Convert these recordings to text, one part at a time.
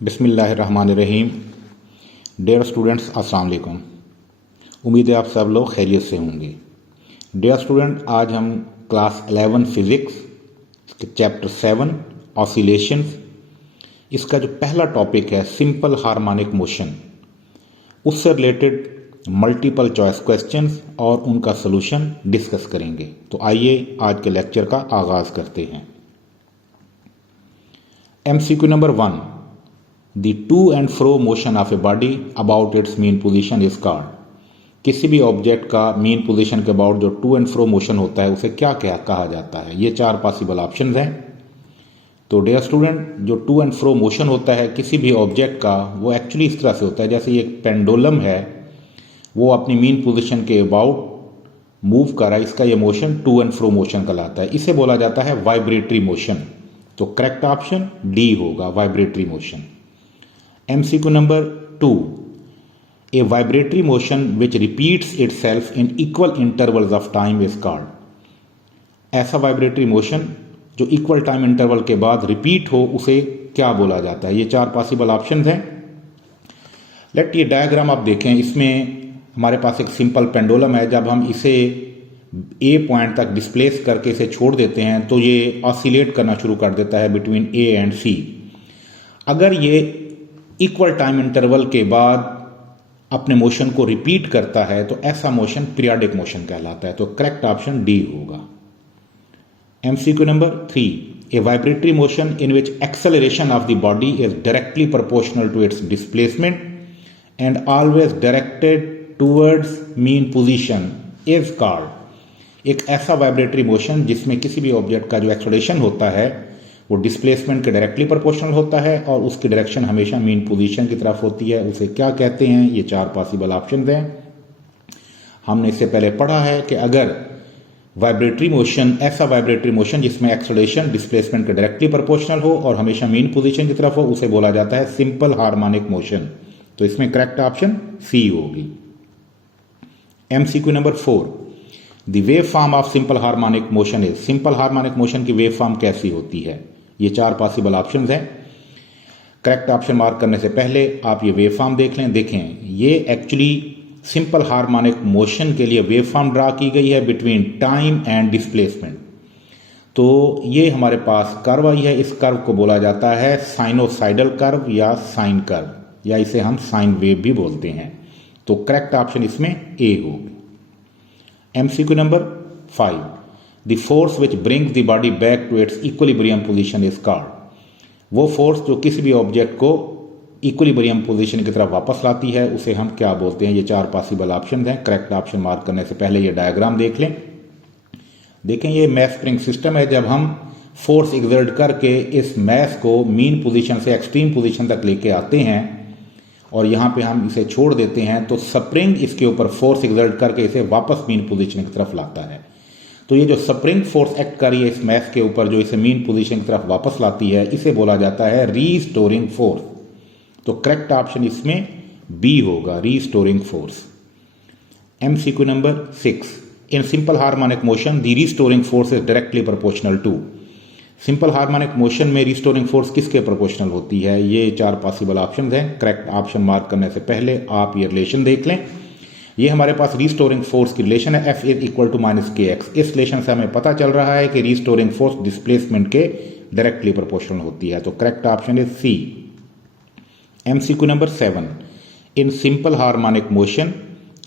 बिस्मिल्लाहिर्रहमानिर्रहीम। Dear students, अस्सलाम वालेकुम। उम्मीद है आप सब लोग खैरियत से होंगे। डियर स्टूडेंट, आज हम क्लास 11 फिज़िक्स चैप्टर 7 ऑसिलेशंस, इसका जो पहला टॉपिक है सिंपल हार्मोनिक मोशन, उससे रिलेटेड मल्टीपल चॉइस क्वेश्चंस और उनका सलूशन डिस्कस करेंगे। तो आइए आज के लेक्चर का आगाज़ करते हैं। MCQ number 1, The to and fro motion of a body about its mean position is called। किसी भी ऑब्जेक्ट का मीन पोजीशन के अबाउट जो टू एंड फ्रो मोशन होता है उसे क्या क्या कहा जाता है। ये 4 पॉसिबल ऑप्शंस हैं। तो डियर स्टूडेंट, जो टू एंड फ्रो मोशन होता है किसी भी ऑब्जेक्ट का, वो एक्चुअली इस तरह से होता है जैसे ये एक पेंडुलम है, वो अपनी मीन पोजीशन के अबाउट मूव कर रहा है, इसका ये motion to and fro motion कहलाता है। इसे बोला जाता है वाइब्रेटरी मोशन। तो करेक्ट ऑप्शन डी होगा, vibratory motion. MCQ number 2, a vibratory motion which repeats itself in equal intervals of time is called. ऐसा वाइब्रेटरी मोशन जो इक्वल टाइम इंटरवल के बाद रिपीट हो उसे क्या बोला जाता है। ये 4 पॉसिबल ऑप्शंस हैं। लेट ये डायग्राम आप देखें, इसमें हमारे पास एक सिंपल पेंडुलम है। जब हम इसे ए पॉइंट तक डिस्प्लेस करके इसे छोड़ देते हैं तो ये ऑसिलेट करना शुरू कर देता है बिटवीन ए एंड सी। अगर ये इक्वल टाइम इंटरवल के बाद अपने मोशन को रिपीट करता है तो ऐसा मोशन पीरियोडिक मोशन कहलाता है। तो करेक्ट ऑप्शन डी होगा। MCQ number 3, a vibratory motion in which acceleration of the body is directly proportional to its displacement and always directed towards mean position is called. एक ऐसा vibratory motion जिसमें किसी भी object का जो acceleration होता है वो डिस्प्लेसमेंट के डायरेक्टली प्रोपोर्शनल होता है और उसकी डायरेक्शन हमेशा मीन पोजीशन की तरफ होती है, उसे क्या कहते हैं। ये 4 पॉसिबल ऑप्शन हैं। हमने इससे पहले पढ़ा है कि अगर वाइब्रेटरी मोशन, ऐसा वाइब्रेटरी मोशन जिसमें एक्सेलरेशन डिस्प्लेसमेंट के डायरेक्टली प्रोपोर्शनल हो और हमेशा मीन पोजीशन की तरफ हो, उसे बोला जाता है सिंपल हार्मोनिक मोशन। तो इसमें करेक्ट ऑप्शन सी होगी। MCQ number 4, the wave form of simple harmonic motion is. Simple harmonic motion की वेव फॉर्म कैसी होती है। ये 4 पॉसिबल ऑप्शंस हैं। करेक्ट ऑप्शन मार्क करने से पहले आप ये वेव फॉर्म देख लें। देखें, ये एक्चुअली सिंपल हार्मोनिक मोशन के लिए वेव फॉर्म ड्रा की गई है बिटवीन टाइम एंड डिस्प्लेसमेंट। तो ये हमारे पास कर्व आई है, इस कर्व को बोला जाता है साइनोसाइडल कर्व या साइन कर्व, या इसे हम साइन वेव भी बोलते हैं। तो करेक्ट ऑप्शन इसमें ए होगी। MCQ number 5, the force which brings the body back to its equilibrium position is called. वो फोर्स जो किसी भी ऑब्जेक्ट को इक्विलिब्रियम पोजीशन की तरफ वापस लाती है उसे हम क्या बोलते हैं। ये 4 पॉसिबल ऑप्शन हैं। करेक्ट ऑप्शन मार्क करने से पहले ये डायग्राम देख लें। देखें, ये मैस स्प्रिंग सिस्टम है। जब हम फोर्स एक्सर्ट करके इस मैस को मीन पोजीशन से एक्सट्रीम पोजीशन तक लेके आते हैं और यहाँ पे हम इसे छोड़ देते हैं तो स्प्रिंग इसके ऊपर फोर्स एक्सर्ट करके इसे वापस मीन पोजीशन की तरफ लाता है। तो ये जो स्प्रिंग फोर्स एक्ट कर रही है इस मैस के ऊपर, जो इसे मीन पोजीशन की तरफ वापस लाती है, इसे बोला जाता है रीस्टोरिंग फोर्स। तो करेक्ट ऑप्शन इसमें बी होगा, restoring force. MCQ number 6, in simple harmonic motion the restoring force is directly proportional to. Simple harmonic motion में रीस्टोरिंग फोर्स किसके प्रोपोर्शनल होती है। ये 4 पॉसिबल ऑप्शंस हैं। करेक्ट ऑप्शन मार्क करने से पहले आप ये रिलेशन देख लें। ये हमारे पास रीस्टोरिंग फोर्स की रिलेशन है, F is equal to -kx। इस रिलेशन से हमें पता चल रहा है कि रीस्टोरिंग फोर्स डिस्प्लेसमेंट के डायरेक्टली प्रोपोर्शनल होती है। तो correct option is C. MCQ number 7, in simple harmonic motion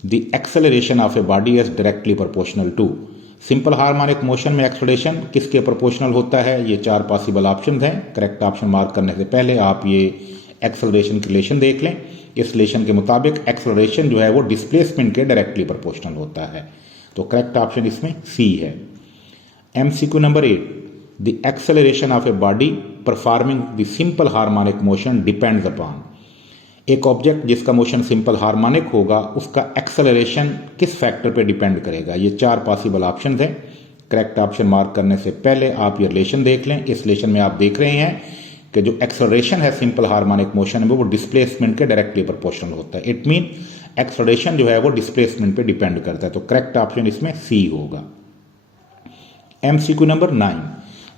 the acceleration of a body is directly proportional to. Simple harmonic motion में एक्सेलरेशन किसके प्रोपोर्शनल होता है। ये 4 पॉसिबल ऑप्शंस हैं। करेक्ट ऑप्शन मार्क करने से पहले आप ये एक्सेलरेशन की रिलेशन देख लें। इस रिलेशन के मुताबिक एक्सेलरेशन जो है वो डिस्प्लेसमेंट के डायरेक्टली प्रोपोर्शनल होता है। तो करेक्ट ऑप्शन इसमें सी है। MCQ number 8, the acceleration of a body performing the simple harmonic motion depends upon. एक ऑब्जेक्ट जिसका मोशन सिंपल हार्मोनिक होगा उसका एक्सेलरेशन किस फैक्टर पे डिपेंड करेगा। ये 4 पॉसिबल ऑप्शंस हैं। करेक्ट ऑप्शन मार्क करने से पहले आप ये रिलेशन देख लें। इस रिलेशन में आप देख रहे हैं कि जो एक्सेलरेशन है सिंपल हार्मोनिक मोशन में वो डिस्प्लेसमेंट के डायरेक्टली प्रोपोर्शनल होता है। इट मीन एक्सेलरेशन जो है वो डिस्प्लेसमेंट पे डिपेंड करता है। तो करेक्ट ऑप्शन इसमें सी होगा। MCQ number 9,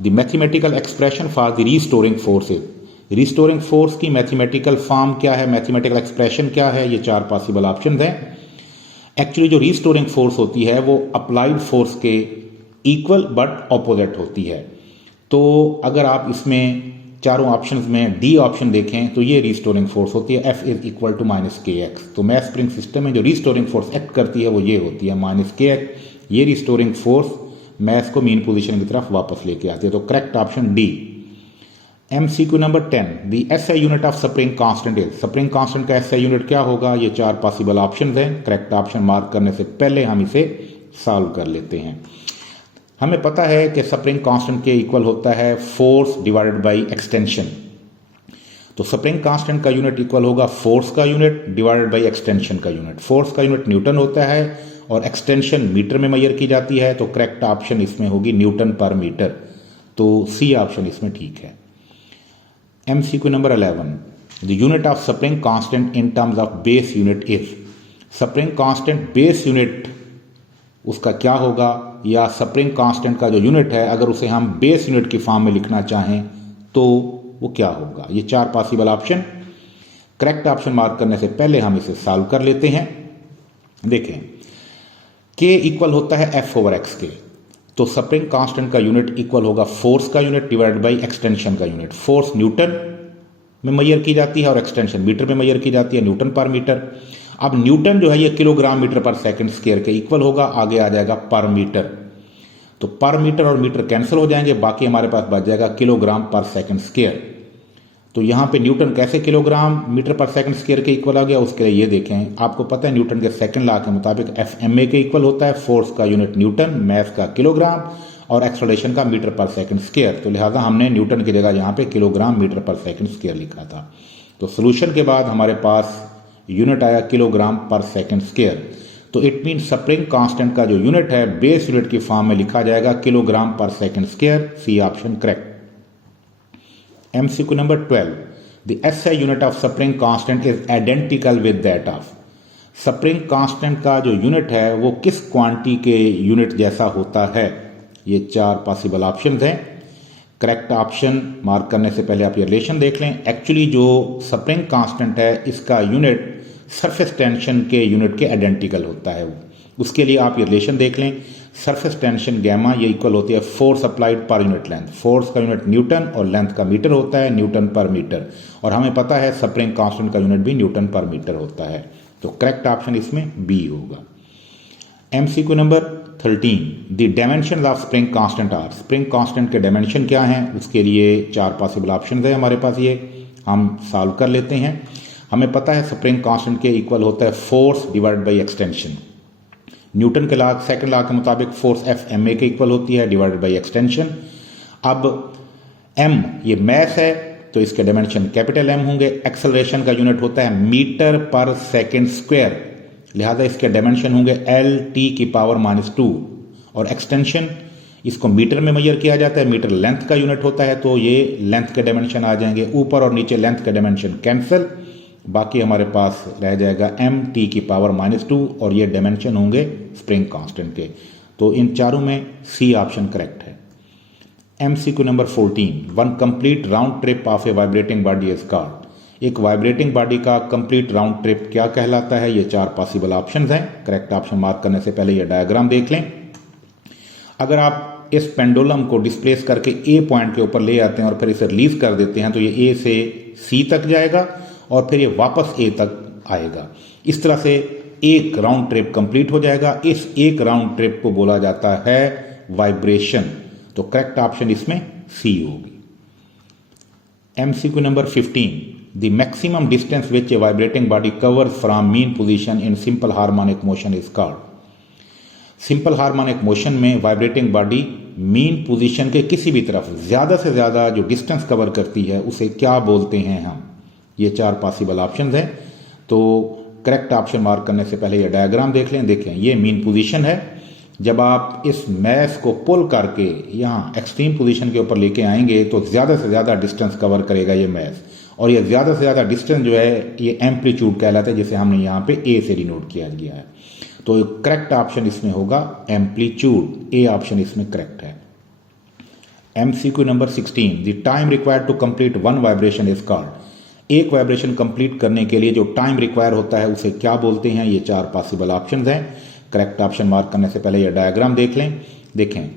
the mathematical expression for the restoring force is. Restoring force की मैथमेटिकल फॉर्म क्या है, मैथमेटिकल एक्सप्रेशन क्या है, ये 4 पॉसिबल ऑप्शंस हैं। एक्चुअली जो रिस्टोरिंग फोर्स होती है वो अप्लाइड फोर्स के इक्वल बट ऑपोजिट होती है। तो अगर आप इसमें चारों ऑप्शंस में डी ऑप्शन देखें तो ये रिस्टोरिंग फोर्स होती है, F is equal to minus K X. तो मैथ स्प्रिंग सिस्टम में जो रिस्टोरिंग फोर्स एक्ट करती है वो ये होती है माइनस के एक्स। ये रिस्टोरिंग फोर्स मैथ को मीन पोजीशन की तरफ वापस लेके आती है। तो correct option D. MCQ number 10, the SI unit of spring constant is. Spring constant का SI यूनिट क्या होगा, ये 4 पॉसिबल ऑप्शंस हैं। करेक्ट ऑप्शन मार्क करने से पहले हम इसे सॉल्व कर लेते हैं। हमें पता है कि स्प्रिंग कांस्टेंट के इक्वल होता है फोर्स डिवाइडेड बाय एक्सटेंशन। तो स्प्रिंग कांस्टेंट का यूनिट इक्वल होगा फोर्स का यूनिट डिवाइडेड बाय एक्सटेंशन का यूनिट। फोर्स का यूनिट न्यूटन होता है और एक्सटेंशन मीटर में मेजर की जाती है। तो करेक्ट ऑप्शन इसमें होगी न्यूटन पर मीटर। तो सी ऑप्शन इसमें ठीक है। MCQ number 11, the unit of spring constant in terms of base unit is. Spring constant base unit उसका क्या होगा, या स्प्रिंग कांस्टेंट का जो यूनिट है अगर उसे हम बेस यूनिट की फॉर्म में लिखना चाहें तो वो क्या होगा। ये 4 possible option. Correct option mark करने से पहले हम इसे सॉल्व कर लेते हैं। देखें, K इक्वल होता है F ओवर X के। तो स्प्रिंग कांस्टेंट का यूनिट इक्वल होगा फोर्स का यूनिट डिवाइडेड बाय एक्सटेंशन का यूनिट। फोर्स न्यूटन में मेजर की जाती है और एक्सटेंशन मीटर में मेजर की जाती है, न्यूटन पर मीटर। अब न्यूटन जो है ये किलोग्राम मीटर पर सेकंड स्क्वायर के इक्वल होगा, आगे आ जाएगा पर मीटर। तो पर मीटर और मीटर कैंसिल हो जाएंगे, बाकी हमारे पास बच जाएगा किलोग्राम पर सेकंड स्क्वायर। तो यहां पे न्यूटन कैसे किलोग्राम मीटर पर सेकंड स्क्वायर के इक्वल आ गया, उसके लिए ये देखें, आपको पता है न्यूटन के सेकंड लॉ के मुताबिक FMA के इक्वल होता है। फोर्स का यूनिट न्यूटन, मास का किलोग्राम और एक्सेलरेशन का मीटर पर सेकंड स्क्वायर। तो लिहाजा हमने न्यूटन की जगह यहां पे किलोग्राम मीटर पर सेकंड स्क्वायर लिखा था। तो सोल्यूशन के बाद हमारे पास यूनिट आया किलोग्राम पर सेकंड स्क्वायर। तो इट मीन स्प्रिंग कांस्टेंट का जो यूनिट है बेस यूनिट की फॉर्म में लिखा जाएगा किलोग्राम पर second square. C option correct. MCQ number 12, the SI unit of spring constant is identical with that of. Spring constant का जो यूनिट है वो किस क्वांटिटी के यूनिट जैसा होता है। ये 4 पॉसिबल ऑप्शंस हैं। करेक्ट ऑप्शन मार्क करने से पहले आप ये रिलेशन देख लें। एक्चुअली जो स्प्रिंग कांस्टेंट है इसका यूनिट सरफेस टेंशन के यूनिट के आइडेंटिकल होता है। उसके लिए आप ये रिलेशन देख लें। सरफेस टेंशन गैमा ये इक्वल होती है force applied per unit length. Force का यूनिट न्यूटन और लेंथ का मीटर होता है, न्यूटन पर मीटर। और हमें पता है स्प्रिंग कांस्टेंट का यूनिट भी न्यूटन पर मीटर होता है। तो करेक्ट ऑप्शन इसमें बी होगा। MCQ number 13, the dimension of spring constant are. Spring constant के डायमेंशन क्या हैं, उसके लिए 4 पॉसिबल ऑप्शन है हमारे पास। ये हम सॉल्व कर लेते हैं। हमें पता है स्प्रिंग कांस्टेंट के इक्वल होता है force divided by extension. Newton के लॉ सेकंड लॉ के मुताबिक फोर्स FMA के इक्वल होती है डिवाइडेड बाय एक्सटेंशन। अब M ये मास है तो इसके डायमेंशन कैपिटल M होंगे। एक्सेलरेशन का यूनिट होता है मीटर पर सेकंड स्क्वायर, लिहाजा इसके डायमेंशन होंगे LT⁻²। और एक्सटेंशन इसको मीटर में मेजर किया जाता है, मीटर लेंथ का यूनिट होता है, तो ये लेंथ के डायमेंशन आ जाएंगे। ऊपर और नीचे लेंथ के डायमेंशन कैंसिल, बाकी हमारे पास रह जाएगा MT⁻² और ये डायमेंशन होंगे स्प्रिंग कांस्टेंट के। तो इन चारों में सी ऑप्शन करेक्ट है। MCQ number 14, one complete round trip of A vibrating body is called. एक वाइब्रेटिंग बॉडी का कंप्लीट राउंड ट्रिप क्या कहलाता है। ये 4 पॉसिबल ऑप्शंस हैं। करेक्ट ऑप्शन मार्क करने से पहले ये डायग्राम देख लें। अगर आप इस पेंडुलम को डिस्प्लेस करके ए पॉइंट के ऊपर ले आते हैं और फिर इसे रिलीज कर देते हैं तो ये ए से सी तक जाएगा और फिर ये वापस ए तक आएगा। इस तरह से एक राउंड ट्रिप कंप्लीट हो जाएगा। इस एक राउंड ट्रिप को बोला जाता है वाइब्रेशन। तो करेक्ट ऑप्शन इसमें सी होगी। MCQ number 15, the maximum distance which A vibrating body covers from mean position in simple harmonic motion is called. Simple harmonic motion में वाइब्रेटिंग बॉडी मीन पोजीशन के किसी भी तरफ ज्यादा से ज्यादा जो डिस्टेंस कवर करती है उसे क्या बोलते हैं हम। ये 4 पॉसिबल ऑप्शंस हैं। तो करेक्ट ऑप्शन मार्क करने से पहले ये डायग्राम देख लें। देखें, ये मीन पोजीशन है। जब आप इस मैस को पुल करके यहाँ एक्सट्रीम पोजीशन के ऊपर लेके आएंगे तो ज्यादा से ज्यादा डिस्टेंस कवर करेगा ये मैस, और ये ज्यादा से ज्यादा डिस्टेंस जो है ये एम्पलीट्यूड कहलाता है, जिसे हमने यहाँ पे ए से डिनोट किया गया है। तो करेक्ट ऑप्शन इसमें होगा एम्पलीट्यूड। ए ऑप्शन इसमें करेक्ट है। MCQ number 16, the time required to complete one vibration is called. एक वाइब्रेशन कंप्लीट करने के लिए जो टाइम रिक्वायर होता है उसे क्या बोलते हैं? ये 4 पॉसिबल ऑप्शंस हैं। करेक्ट ऑप्शन मार्क करने से पहले ये डायग्राम देख लें। देखें,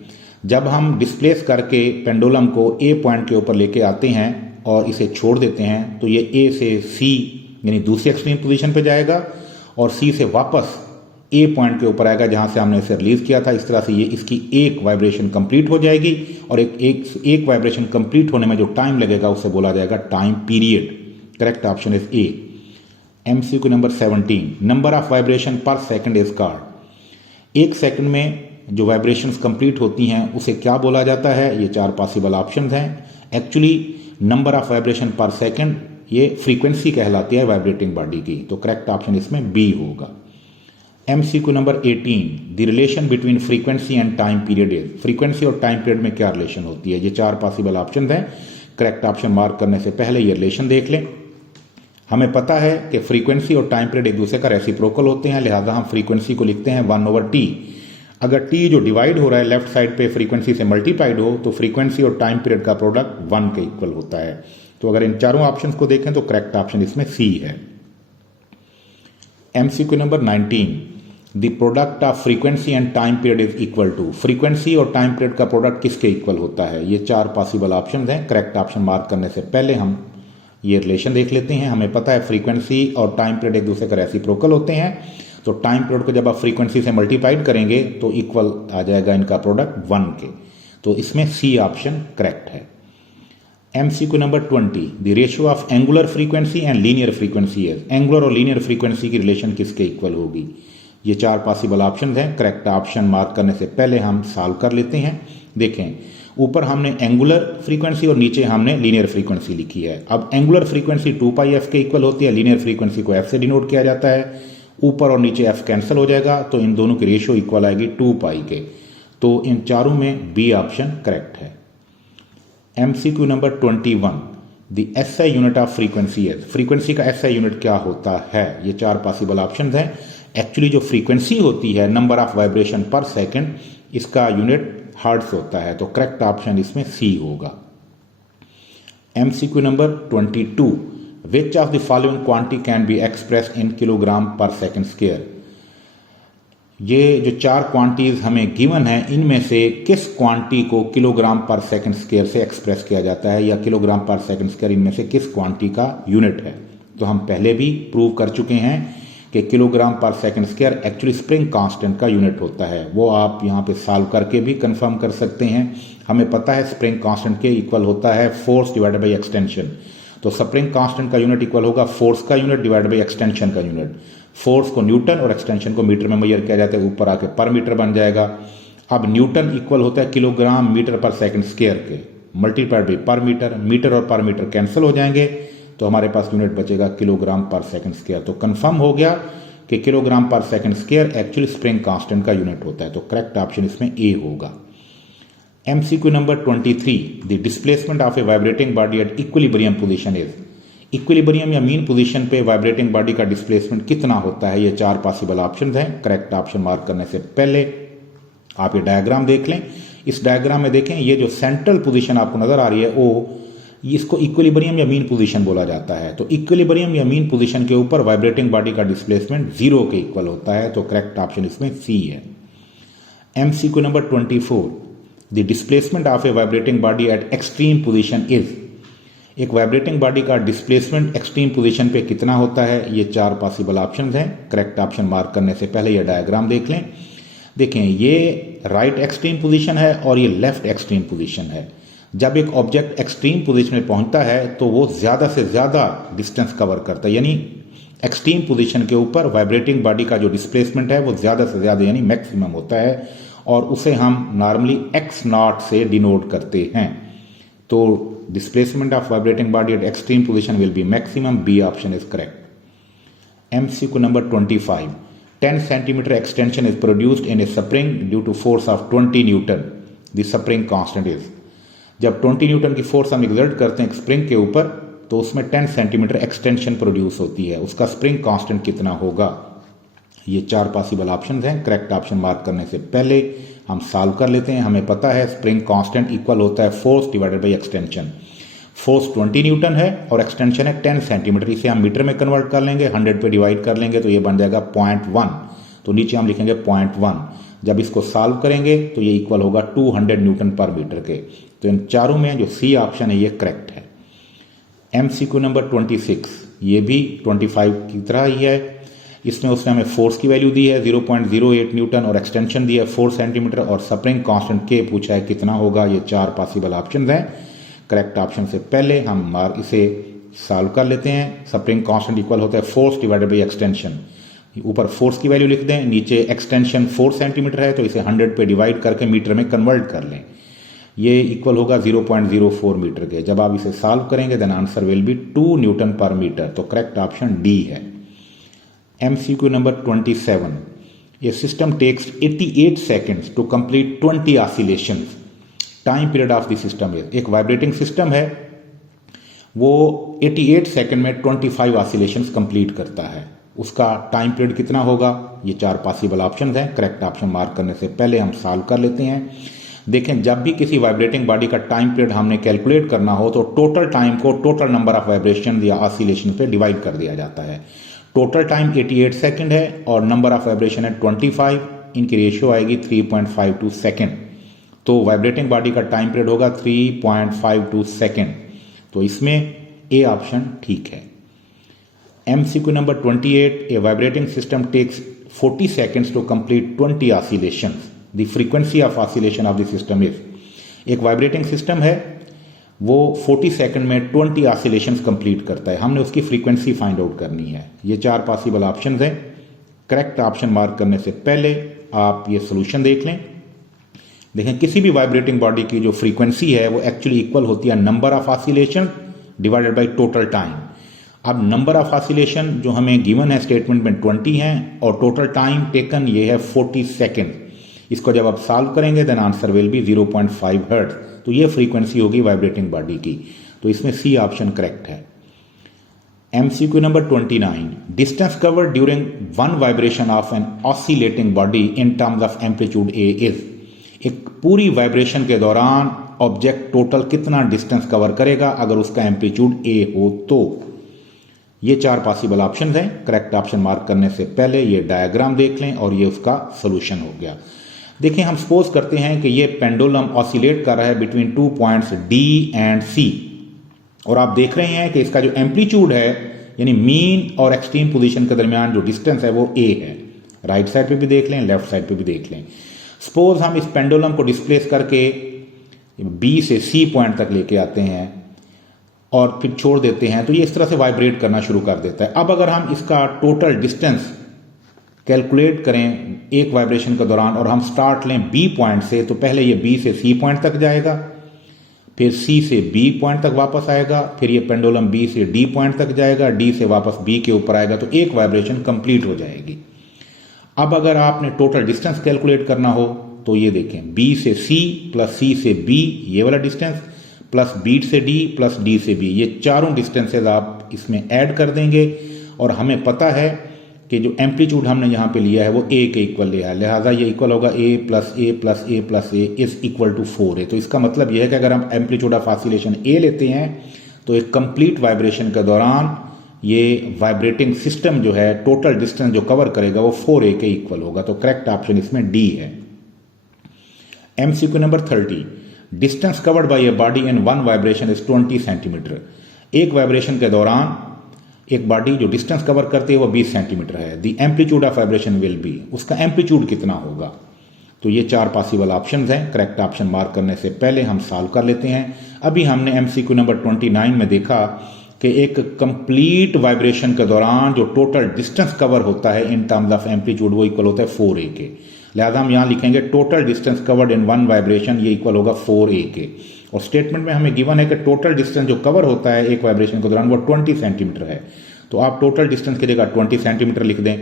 जब हम डिस्प्लेस करके पेंडुलम को ए पॉइंट के ऊपर लेके आते हैं और इसे छोड़ देते हैं तो ये ए से सी यानी दूसरी एक्सट्रीम पोजीशन पे जाएगा और सी से वापस ए पॉइंट के ऊपर आएगा जहां से हमने इसे रिलीज किया था। इस तरह से ये इसकी एक वाइब्रेशन कंप्लीट हो जाएगी और एक वाइब्रेशन कंप्लीट होने में जो टाइम लगेगा उसे बोला जाएगा time period. Correct option is a. MCQ number 17, number of vibration पर सेकंड इज कॉल्ड। एक सेकंड में जो वाइब्रेशंस कंप्लीट होती हैं उसे क्या बोला जाता है? ये 4 पॉसिबल ऑप्शंस हैं। एक्चुअली नंबर ऑफ वाइब्रेशन पर सेकंड ये फ्रीक्वेंसी कहलाती है वाइब्रेटिंग बॉडी की, तो करेक्ट ऑप्शन इसमें बी होगा। MCQ number 18, the relation between frequency and time period is. Frequency और टाइम पीरियड में क्या रिलेशन होती है? ये 4 पॉसिबल ऑप्शन हैं। करेक्ट ऑप्शन मार्क करने से पहले ये रिलेशन देख लें। हमें पता है कि फ्रीक्वेंसी और टाइम पीरियड एक दूसरे का रेसिप्रोकल होते हैं, लिहाजा हम फ्रीक्वेंसी को लिखते हैं 1/t। अगर t जो डिवाइड हो रहा है लेफ्ट साइड पे फ्रीक्वेंसी से मल्टीप्लाइड हो तो फ्रीक्वेंसी और टाइम पीरियड का प्रोडक्ट 1 के इक्वल होता है। तो अगर इन चारों ऑप्शंस को देखें तो करेक्ट ऑप्शन इसमें सी है। MCQ number 19, the product of frequency and time period is equal to. Frequency और टाइम पीरियड का प्रोडक्ट किसके इक्वल होता है? ये 4 पॉसिबल ऑप्शंस हैं। करेक्ट ऑप्शन मार्क करने से पहले हम ये रिलेशन देख लेते हैं। हमें पता है फ्रीक्वेंसी और टाइम पीरियड एक दूसरे का रेसिप्रोकल होते हैं, तो टाइम पीरियड को जब आप फ्रीक्वेंसी से मल्टीप्लाइड करेंगे तो इक्वल आ जाएगा इनका प्रोडक्ट 1 के, तो इसमें सी ऑप्शन करेक्ट है। MCQ number 20, the ratio of angular frequency and linear frequency is. Angular और लीनियर फ्रीक्वेंसी की रिलेशन किसके इक्वल होगी? ये 4 पॉसिबल ऑप्शन हैं। करेक्ट ऑप्शन मार्क करने से पहले हम सॉल्व कर लेते हैं। देखें, ऊपर हमने एंगुलर फ्रीक्वेंसी और नीचे हमने लीनियर फ्रीक्वेंसी लिखी है। अब एंगुलर फ्रीक्वेंसी 2πf के इक्वल होती है, लीनियर फ्रीक्वेंसी को f से डिनोट किया जाता है। ऊपर और नीचे f कैंसिल हो जाएगा तो इन दोनों की रेशियो इक्वल आएगी 2π के, तो इन चारों में बी ऑप्शन करेक्ट है। MCQ number 21, the SI unit of frequency is. Frequency का SI यूनिट क्या होता है? ये 4 पॉसिबल ऑप्शंस हैं। एक्चुअली जो फ्रीक्वेंसी होती है नंबर ऑफ वाइब्रेशन पर सेकंड, इसका यूनिट हर्ट्ज होता है, तो करेक्ट ऑप्शन इसमें सी होगा। MCQ number 22, which of the following quantity can be expressed in kilogram पर सेकंड स्क्वायर। ये जो 4 क्वांटिटीज हमें गिवन है इनमें से किस क्वांटिटी को किलोग्राम पर सेकंड स्क्वायर से एक्सप्रेस किया जाता है, या किलोग्राम पर सेकंड स्क्वायर इनमें से किस क्वांटिटी का यूनिट है? तो हम पहले भी प्रूव कर चुके हैं कि किलोग्राम पर second square actually spring constant का यूनिट होता है। वो आप यहाँ पे सॉल्व करके भी कंफर्म कर सकते हैं। हमें पता है स्प्रिंग कांस्टेंट के इक्वल होता है फोर्स डिवाइडेड बाई एक्सटेंशन, तो स्प्रिंग कांस्टेंट का यूनिट इक्वल होगा फोर्स का यूनिट डिवाइडेड बाई एक्सटेंशन का यूनिट। फोर्स को न्यूटन और एक्सटेंशन को मीटर में मेजर किया जाता है, ऊपर आके पर मीटर बन जाएगा। अब न्यूटन इक्वल होता है किलोग्राम मीटर पर सेकंड स्क्वायर के, मल्टीप्लाइड बाई पर मीटर, मीटर और पर मीटर कैंसिल हो जाएंगे तो हमारे पास यूनिट बचेगा किलोग्राम पर सेकंड स्क्वायर। तो कंफर्म हो गया कि किलोग्राम पर second square actually spring constant का यूनिट होता है, तो करेक्ट ऑप्शन इसमें ए होगा। MCQ number 23, the displacement of A vibrating body at equilibrium position is. Equilibrium या मीन पोजीशन पे वाइब्रेटिंग बॉडी का डिस्प्लेसमेंट कितना होता है? ये 4 पॉसिबल ऑप्शंस हैं। करेक्ट ऑप्शन मार्क करने से पहले आप ये डायग्राम देख लें। इस डायग्राम में देखें, ये जो सेंट्रल पोजीशन आपको नजर आ रही है वो इसको इक्विलिब्रियम या मीन पोजीशन बोला जाता है। तो इक्विलिब्रियम या मीन पोजीशन के ऊपर वाइब्रेटिंग बॉडी का डिस्प्लेसमेंट 0 के इक्वल होता है, तो करेक्ट ऑप्शन इसमें सी है। MCQ number 24, the displacement of A vibrating body at extreme position is. एक वाइब्रेटिंग बॉडी का डिस्प्लेसमेंट एक्सट्रीम पोजीशन पे कितना होता है? ये 4 पॉसिबल ऑप्शंस हैं। करेक्ट ऑप्शन मार्क करने से पहले ये डायग्राम देख लें। देखें, ये राइट एक्सट्रीम पोजीशन है और ये लेफ्ट एक्सट्रीम पोजीशन है। जब एक ऑब्जेक्ट एक्सट्रीम पोजीशन में पहुंचता है तो वो ज्यादा से ज्यादा डिस्टेंस कवर करता है, यानी एक्सट्रीम पोजीशन के ऊपर वाइब्रेटिंग बॉडी का जो डिस्प्लेसमेंट है वो ज्यादा से ज्यादा यानी मैक्सिमम होता है, और उसे हम नॉर्मली x0 से डिनोट करते हैं। तो displacement of vibrating body at extreme position will be maximum. B option is correct. MCQ number 25, 10 centimeter extension is produced in a spring due to force of 20 Newton. The spring constant is. जब 20 Newton की force हम exert करते हैं spring के ऊपर तो उसमें 10 centimetre extension produce होती है, उसका स्प्रिंग कांस्टेंट कितना होगा? ये 4 पॉसिबल ऑप्शंस हैं। करेक्ट ऑप्शन मार्क करने से पहले हम सॉल्व कर लेते हैं। हमें पता है स्प्रिंग कांस्टेंट इक्वल होता है force divided by extension. Force 20 Newton है और एक्सटेंशन है 10 सेंटीमीटर। इसे हम मीटर में कन्वर्ट कर लेंगे, 100 पे डिवाइड कर लेंगे तो ये बन जाएगा 0.1। तो नीचे हम लिखेंगे 0.1। जब इसको सॉल्व करेंगे तो ये इक्वल होगा 200 न्यूटन पर मीटर के। तो इन चारों में जो सी ऑप्शन है ये करेक्ट है। MCQ नंबर 26, ये भी 25 की तरह ही है। इसमें उसने हमें फोर्स की वैल्यू दी है 0.08 न्यूटन और एक्सटेंशन दी है 4 सेंटीमीटर और स्प्रिंग कांस्टेंट के पूछा है कितना होगा। ये 4 पॉसिबल ऑप्शन हैं। करेक्ट ऑप्शन से पहले हम इसे सॉल्व कर लेते हैं। स्प्रिंग कांस्टेंट इक्वल होता है फोर्स डिवाइडेड बाई एक्सटेंशन। ऊपर फोर्स की वैल्यू लिख दें, नीचे एक्सटेंशन 4 सेंटीमीटर है तो इसे 100 पे डिवाइड करके मीटर में कन्वर्ट कर लें। ये इक्वल होगा 0.04 मीटर के। जब आप इसे सॉल्व करेंगे then answer will be 2 newton पर मीटर। तो करेक्ट ऑप्शन डी है। MCQ नंबर 27, ये system takes 88 seconds to complete 20 oscillations. Time period of the system है, एक वाइब्रेटिंग सिस्टम है, वो 88 सेकेंड में 25 ऑसिलेशंस कंप्लीट करता है। उसका टाइम पीरियड कितना होगा? ये 4 पॉसिबल ऑप्शन हैं। करेक्ट ऑप्शन मार्क करने से पहले हम सॉल्व कर लेते हैं। देखें, जब भी किसी वाइब्रेटिंग बॉडी का टाइम पीरियड हमने कैलकुलेट करना हो तो टोटल टाइम को टोटल नंबर ऑफ वाइब्रेशन या ऑसिलेशन पे डिवाइड कर दिया जाता है। टोटल टाइम 88 सेकेंड है और नंबर ऑफ वाइब्रेशन है 25। इनकी रेशियो आएगी 3.52 सेकेंड। तो वाइब्रेटिंग बॉडी का टाइम पीरियड होगा 3.52 सेकेंड। तो इसमें ए ऑप्शन ठीक है। MCQ number 28, a vibrating system takes 40 seconds to complete 20 oscillations. The frequency of oscillation of the system is, एक वाइब्रेटिंग सिस्टम है, वो 40 सेकंड में 20 ऑसिलेशंस कंप्लीट करता है। हमने उसकी फ्रीक्वेंसी फाइंड आउट करनी है। ये 4 पॉसिबल ऑप्शंस हैं। करेक्ट ऑप्शन मार्क करने से पहले आप ये सोल्यूशन देख लें। देखें, किसी भी वाइब्रेटिंग बॉडी की जो फ्रीक्वेंसी है वो एक्चुअली इक्वल होती है number of oscillation divided by total time. अब नंबर ऑफ ऑसिलेशन जो हमें गिवन है स्टेटमेंट में 20 हैं और टोटल टाइम टेकन ये है 40 सेकेंड। इसको जब आप सॉल्व करेंगे then answer will be 0.5 hertz. तो ये फ्रीक्वेंसी होगी वाइब्रेटिंग बॉडी की। तो इसमें सी ऑप्शन करेक्ट है। MCQ number 29, distance covered during one vibration of an oscillating body in terms of amplitude A is, एक पूरी वाइब्रेशन के दौरान ऑब्जेक्ट टोटल कितना डिस्टेंस कवर करेगा अगर उसका एम्पलीट्यूड ए हो तो। ये 4 पॉसिबल ऑप्शन हैं। करेक्ट ऑप्शन मार्क करने से पहले ये डायग्राम देख लें और ये उसका सोल्यूशन हो गया। देखिए, हम सपोज करते हैं कि ये पेंडुलम ऑसिलेट कर रहा है between 2 points D and C और आप देख रहे हैं कि इसका जो एम्पलीट्यूड है यानी मीन और एक्सट्रीम पोजीशन के दरमियान जो डिस्टेंस है वो A है। राइट साइड पे भी देख लें, लेफ्ट साइड पे भी देख लें। सपोज हम इस पेंडुलम को डिस्प्लेस करके B से C पॉइंट तक लेके आते हैं और फिर छोड़ देते हैं तो ये इस तरह से वाइब्रेट करना शुरू कर देता है। अब अगर हम इसका टोटल डिस्टेंस कैलकुलेट करें एक वाइब्रेशन के दौरान और हम स्टार्ट लें B पॉइंट से, तो पहले ये B से C पॉइंट तक जाएगा, फिर C से B पॉइंट तक वापस आएगा, फिर ये पेंडुलम B से D पॉइंट तक जाएगा, D से वापस B के ऊपर आएगा, तो एक वाइब्रेशन कंप्लीट हो जाएगी। अब अगर आपने टोटल डिस्टेंस कैलकुलेट करना हो तो ये देखें, B से C प्लस C से B ये वाला डिस्टेंस प्लस B से D प्लस D से B, ये चारों डिस्टेंसेज आप इसमें ऐड कर देंगे और हमें पता है कि जो एम्पलीट्यूड हमने यहाँ पे लिया है वो A के इक्वल लिया है, लिहाजा ये इक्वल होगा A plus A plus A plus A is equal to 4 है। तो इसका मतलब यह है कि अगर हम एम्पलीट्यूड ऑफ ऑसिलेशन A लेते हैं तो एक कंप्लीट वाइब्रेशन के दौरान ये वाइब्रेटिंग सिस्टम जो है टोटल डिस्टेंस जो कवर करेगा वो 4A के इक्वल होगा। तो करेक्ट ऑप्शन इसमें D है। MCQ number 30, distance covered by a body in one vibration is 20 centimetre. एक वाइब्रेशन के दौरान एक बॉडी जो डिस्टेंस कवर करती है वो 20 सेंटीमीटर है। The amplitude of vibration will be, उसका एम्पलीट्यूड कितना होगा। तो ये 4 पॉसिबल ऑप्शंस हैं। करेक्ट ऑप्शन मार्क करने से पहले हम सॉल्व कर लेते हैं। अभी हमने MCQ नंबर 29 में देखा कि एक कंप्लीट वाइब्रेशन के दौरान जो टोटल डिस्टेंस कवर होता है इन टर्म्स ऑफ एम्पलीट्यूड वो इक्वल होता है 4A के। लिहाजा हम यहाँ लिखेंगे total distance covered in one vibration, ये इक्वल होगा 4A के। और स्टेटमेंट में हमें गिवन है कि टोटल डिस्टेंस जो कवर होता है एक वाइब्रेशन के दौरान वो 20 सेंटीमीटर है। तो आप टोटल डिस्टेंस की जगह 20 सेंटीमीटर लिख दें।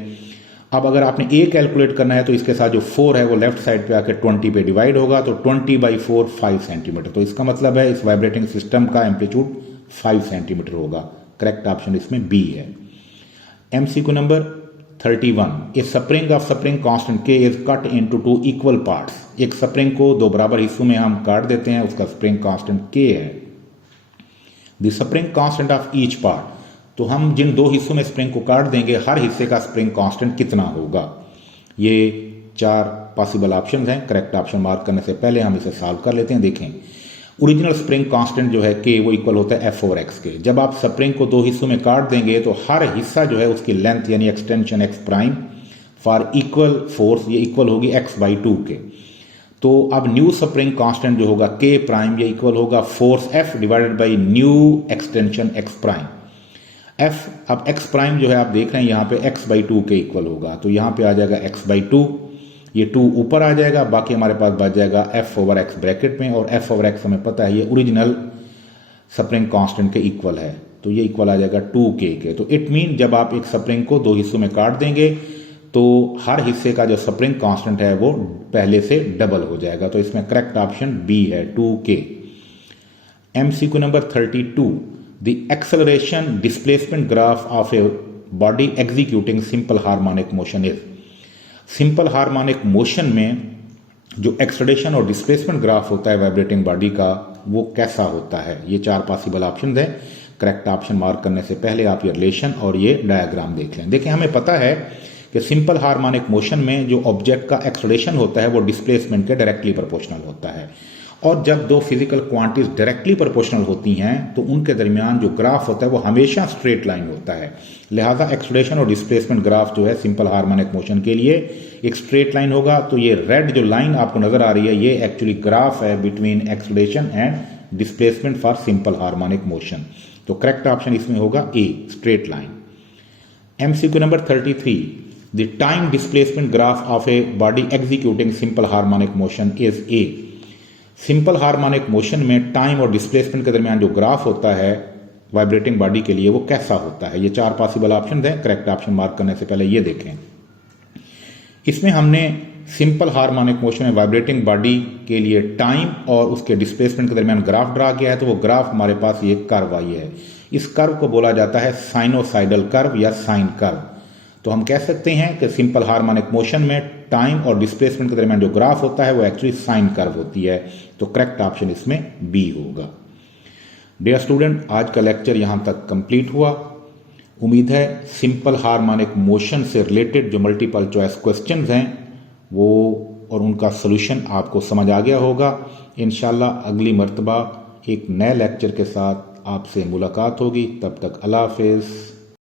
अब अगर आपने A कैलकुलेट करना है तो इसके साथ जो 4 है वो लेफ्ट साइड पे आके 20 पे डिवाइड होगा, तो 20/4 5 सेंटीमीटर। तो इसका मतलब है इस वाइब्रेटिंग सिस्टम का एम्पलीट्यूड 5 सेंटीमीटर होगा। करेक्ट ऑप्शन इसमें B है। MCQ number 31 a spring of spring constant K is cut into two equal parts. एक स्प्रिंग को दो बराबर हिस्सों में हम काट देते हैं, उसका स्प्रिंग कांस्टेंट के है। The spring constant of each part, तो हम जिन दो हिस्सों में स्प्रिंग को काट देंगे हर हिस्से का स्प्रिंग कांस्टेंट कितना होगा। ये 4 पॉसिबल ऑप्शन हैं। करेक्ट ऑप्शन मार्क करने से पहले हम इसे सॉल्व कर लेते हैं। देखें, ओरिजिनल स्प्रिंग कांस्टेंट जो है के वो इक्वल होता है F/x के। जब आप स्प्रिंग को दो हिस्सों में काट देंगे तो हर हिस्सा जो है उसकी लेंथ यानी extension x prime for equal force ये इक्वल होगी x/2 के। तो अब न्यू स्प्रिंग कांस्टेंट जो होगा k प्राइम ये इक्वल होगा force F divided by new extension x prime. F अब x प्राइम जो है आप देख रहे हैं यहाँ पे x/2 के इक्वल होगा, तो यहाँ पे आ जाएगा x/2, ये 2 ऊपर आ जाएगा, बाकी हमारे पास बच जाएगा F/x ब्रैकेट में, और F/x हमें पता है ये ओरिजिनल स्प्रिंग कांस्टेंट के इक्वल है, तो ये इक्वल आ जाएगा 2k के। तो इट मीन जब आप एक स्प्रिंग को दो हिस्सों में काट देंगे तो हर हिस्से का जो स्प्रिंग कांस्टेंट है वो पहले से डबल हो जाएगा। तो इसमें करेक्ट ऑप्शन बी है 2k। MCQ number 32 the acceleration displacement graph of a body executing simple harmonic motion is. Simple harmonic motion में जो एक्सेलरेशन और डिस्प्लेसमेंट ग्राफ होता है वाइब्रेटिंग बॉडी का वो कैसा होता है। ये 4 पॉसिबल ऑप्शन है। करेक्ट ऑप्शन मार्क करने से पहले आप ये रिलेशन और ये डायग्राम देख लें। देखिए, हमें पता है कि सिंपल हार्मोनिक मोशन में जो ऑब्जेक्ट का एक्सेलरेशन होता है वो डिस्प्लेसमेंट के डायरेक्टली प्रोपोर्शनल होता है, और जब दो फिजिकल क्वांटिटीज डायरेक्टली प्रोपोर्शनल होती हैं तो उनके दरमियान जो ग्राफ होता है वो हमेशा स्ट्रेट लाइन होता है। लिहाजा एक्सेलरेशन और डिस्प्लेसमेंट ग्राफ जो है सिंपल हार्मोनिक मोशन के लिए एक स्ट्रेट लाइन होगा। तो ये रेड जो लाइन आपको नजर आ रही है ये एक्चुअली ग्राफ है between acceleration and displacement for simple harmonic motion. तो करेक्ट ऑप्शन इसमें होगा A, straight line. MCQ number 33 the time displacement graph of a body executing simple harmonic motion is A. Simple harmonic motion में time और displacement के दरमियान जो graph होता है वाइब्रेटिंग बॉडी के लिए वो कैसा होता है। ये 4 पॉसिबल ऑप्शन हैं। करेक्ट ऑप्शन मार्क करने से पहले ये देखें, इसमें हमने सिंपल हार्मोनिक मोशन में वाइब्रेटिंग बॉडी के लिए टाइम और उसके डिस्प्लेसमेंट के दरमियान ग्राफ ड्रा किया है। तो वो ग्राफ हमारे पास ये कर्व आई है। इस कर्व को बोला जाता है साइनोसाइडल कर्व या साइन कर्व। तो हम कह सकते हैं कि सिंपल हार्मोनिक मोशन में टाइम और डिस्प्लेसमेंट के दरमियान जो ग्राफ होता है वो एक्चुअली साइन कर्व होती है। तो करेक्ट ऑप्शन इसमें बी होगा। डियर स्टूडेंट, आज का लेक्चर यहां तक कंप्लीट हुआ। उम्मीद है सिंपल हार्मोनिक मोशन से रिलेटेड जो मल्टीपल चॉइस क्वेश्चंस हैं वो और उनका सोल्यूशन आपको समझ आ गया होगा। इंशाल्लाह अगली मर्तबा एक नए लेक्चर के साथ आपसे मुलाकात होगी। तब तक अल्लाह हाफिज़।